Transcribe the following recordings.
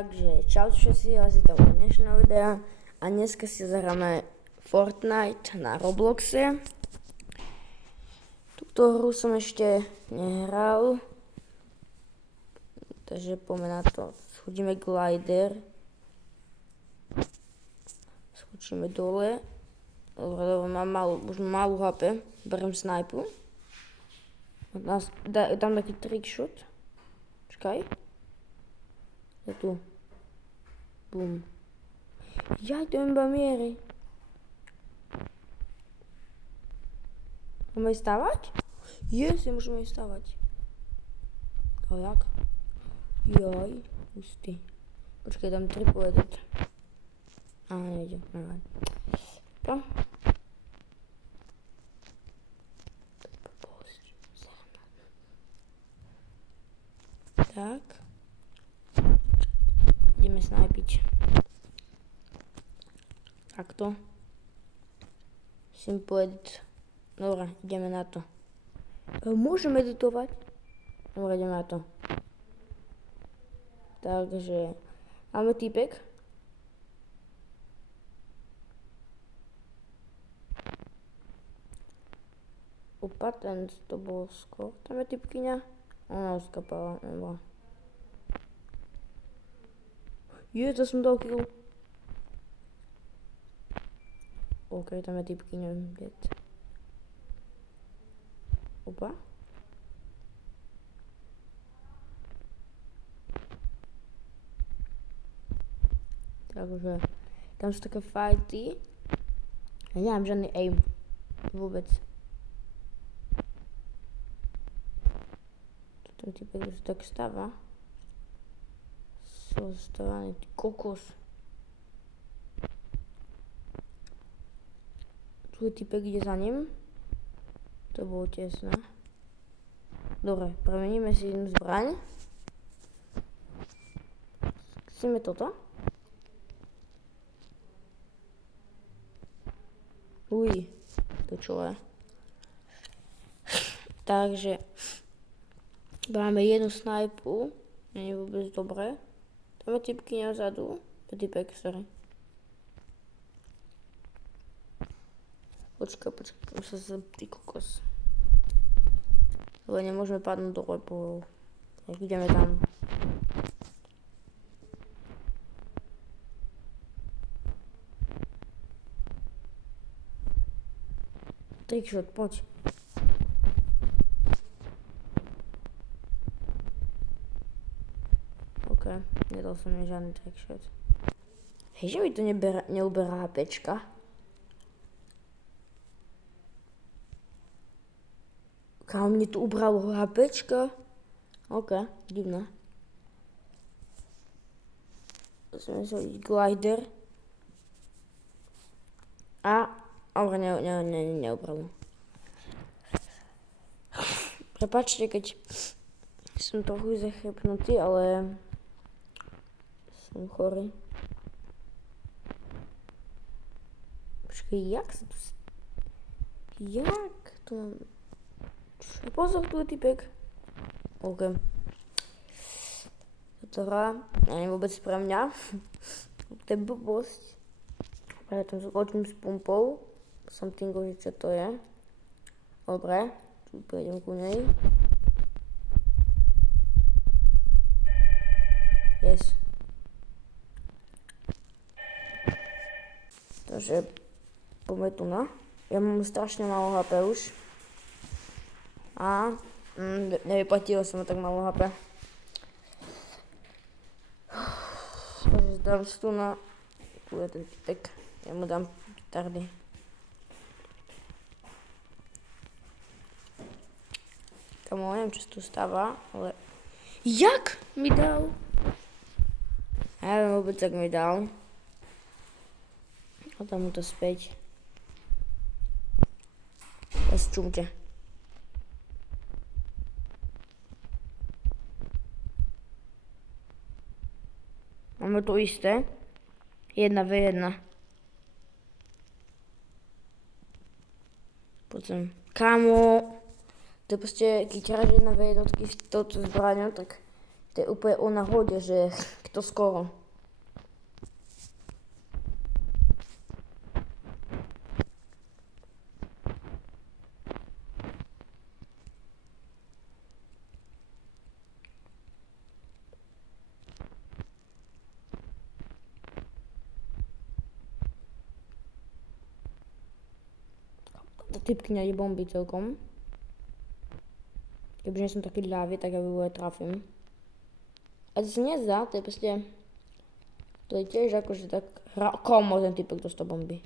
Takže čau všetci, vás je tam dnešného videa a dneska si zahráme Fortnite na Robloxe. Túto hru som ešte nehral, takže poďme na to. Schodíme glider, skočíme dole. Dobre, mám už malú HP, berem snajpu. Dám taký trickshot. Čakaj. Je tu. Bum. Ja idem bamiery. Môžeme stávať? Yes, môžeme stávať. A jak? Jaj, pustý. Počkaj, dám 3 povedať. Á, nejde, nevadí. To. Tak. Ideme snajpiť. Takto. Musím povedať. Dobre, ideme na to. Môžeme editovať? Dobre, ideme na to. Takže máme týpek. Opa, ten to bol skôr. Tam je typkyňa. Ona uskapala, nebo. To som dal kill. OK, tam je typkyňa. Opa. Takže tam sú také fighty. Ja nemám žiadny aim. Vôbec. Ten typek už tak stáva. Sú stávaný, ty kokos. Tu je typek, ide za ním. To bolo tesné. Dobre, premeníme si jednu zbraň. Skúsime toto. To čo je? Takže máme jednu snajpu. Nie je vôbec dobré. Tam je typkyňa vzadu. To je typek, sorry. Počkaj, musím sa ty kokos. Lebo nemôžeme padnúť dole, bo ideme tam. Trickshot, poď. OK, nedal som mi žiadny trickshot. Hej, že mi to neuberá HPčka. Kámo, mne tu ubralo HPčka. OK, divné. Musíme zhodiť glider. Dobre, neubralo. Prepáčte, keď som trochu zachrypnutý, ale som chorý. Počkej, jak sa tu... Jak to mám... Pozor, tu je typek. OK. Toto hra nie je vôbec pre mňa. To je blbosť. Ja tam skočím s pumpou. Som tým, čo to je. Dobre, tu prejdem ku nej. Yes. Takže poďme tu na. Ja mám strašne malo HP už. A nevyplatilo sa ma tak malo HP. Takže dám si tu na... Tu je ten typek. Ja mu dám petardy. Kamo, neviem, čo sa tu stáva, ale... Jak mi dal? Ja neviem vôbec, jak mi dal. A dám mu to späť. Bez čumte. Máme to isté. 1v1. Poďme. Kámo. To je proste, keď hráš 1v1 s touto zbraňou, tak To je úplne o nahode, že kto skoro. To typky nejde bomby celkom. Kebyže nie som taký ľavý, tak ja ju aj trafím. A to sa nezdá, to je proste... To je tiež akože tak... Komo ten typek dostal bomby.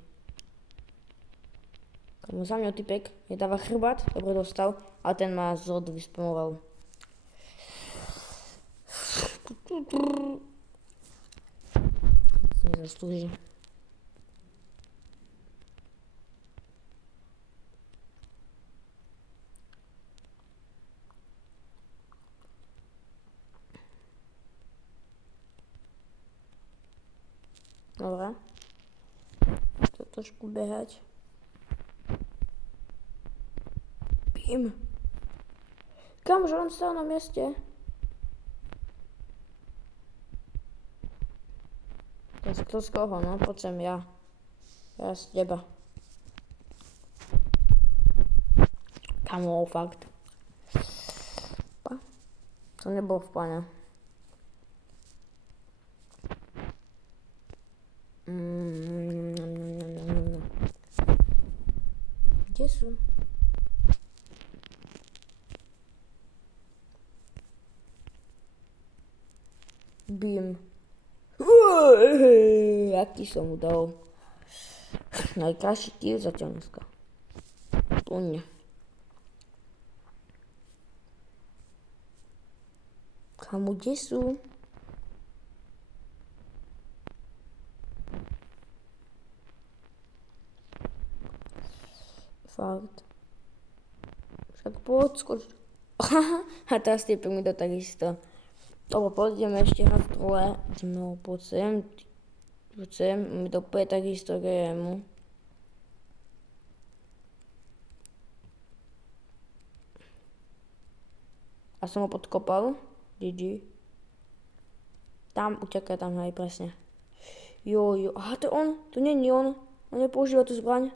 Komu za mňa typek nedáva chrbát, dobre dostal, a ten ma zod vyspamoval. Nezaslúži. Dobre. To trošku behať. Bim. Kamže on stal na mieste? To z koho, no? Poď sem ja. Ja z teba. Kamo, fakt. To nebolo v pláne. Kde sú? Bim. Aký som mu dal. Najkrajší kill zatiaľ dneska. Plne. Kamu, kde sú? Fakt. Však poď skoč. A teraz typek mi to takisto. Dobre, pôjdeme ešte raz dole. No, poď sem. Poď sem. Mi to povie takisto k jemu. A som ho podkopal. GG. Tam, utekaj tam, hej, presne. Jo. Aha, to je on. To nie je on. On nepoužíva tú zbraň.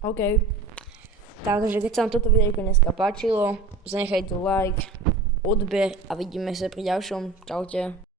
OK. Takže keď sa vám toto videjko dneska páčilo, zanechajte like, odber a vidíme sa pri ďalšom. Čaute.